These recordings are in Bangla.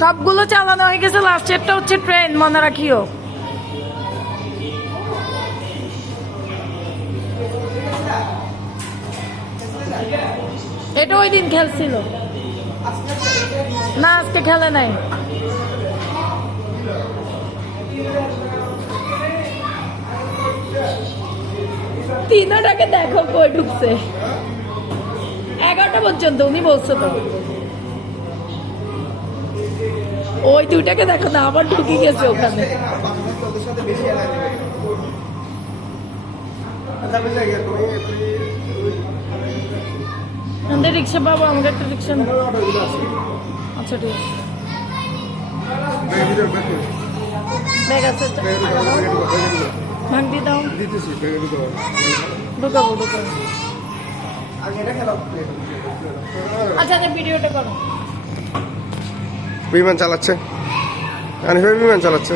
সবগুলো চালানো হয়ে গেছে, লাস্টেরটা হচ্ছে ট্রেন, মনে রাখিও। এটা ওই দিন খেলছিল না, আজকে খেলে নাই। তিনটাকে দেখো কই ঢুকছে, 11টা পর্যন্ত উনি বলছে তো। ওই দুইটাকে দেখো না, আবার ঢুকে গেছে ওখানে। আমাদের রিক্সা পাবো, আমাকে একটা রিক্সা। আচ্ছা ঠিক আছে, ব্যাগ আছে, ভাঙ দিয়ে দাও, ঢুকাবো ঢুকাবো। আচ্ছা আচ্ছা, ভিডিওটা করো। বিমান চালাচ্ছে, বিমান চালাচ্ছে।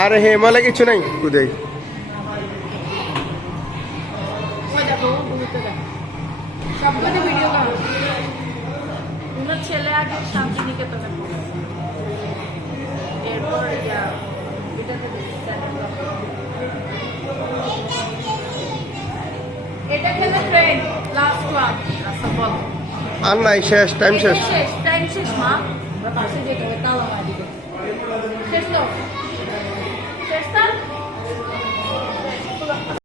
আর হেমালে কিছু নাই কুদাই। ছেলে আগে শান্তিনিকেতনে, এরপর এটা খেলে ট্রেন লাস্ট ওয়ান। আর নাই, শেষ, টাইম শেষ। টাইম শেষ মা, পাশে যেতে হবে, তালা মারি শেষ তো, শেষ তো।